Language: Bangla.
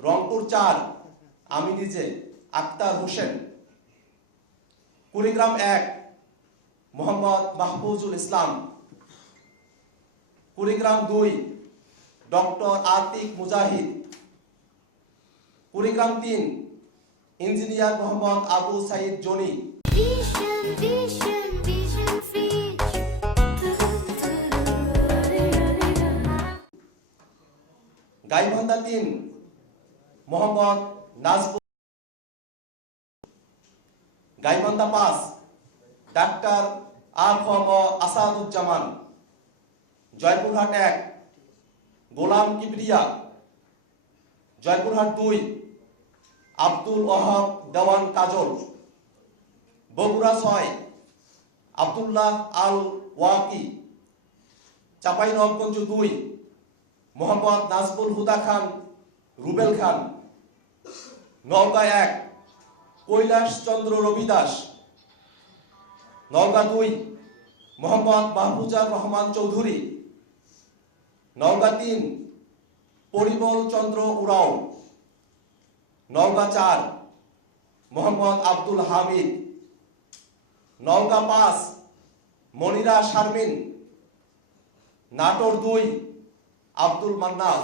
রংপুর 4 আমি নিজে আক্তার হোসেন, কুড়িগ্রাম 1 মোহাম্মদ মাহফুজুল ইসলাম, কুড়িগ্রাম 2 ডক্টর আতিক মুজাহিদ, কুড়িগ্রাম 3 ইঞ্জিনিয়ার মোহাম্মদ আবু সাইদ জনি, গাইবান্ধা 3 মোহাম্মদ নাজবুল, গাইবান্ধা 5 ডাক্তার আ.খ.ম. আসাদুজ্জামান, জয়পুরহাট 1 গোলাম কিবরিয়া, জয়পুরহাট 2 আব্দুল ওয়াহাব দেওয়ান কাজল, বগুড়া 6 আব্দুল্লাহ আল ওয়াকি, চাঁপাইনবাবগঞ্জ 2 মোহাম্মদ নাজবুল হুদা খান রুবেল খান, নওগাঁ 1 কৈলাস চন্দ্র রবিদাস, নওগাঁ 2 মোহাম্মদ মাহফুজার রহমান চৌধুরী, নওগাঁ 3 পরিমল চন্দ্র উরাও, নওগাঁ 4 মোহাম্মদ আব্দুল হামিদ, নওগাঁ 5 মনিরা শারমিন, নাটোর 2 আব্দুল মান্নাফ।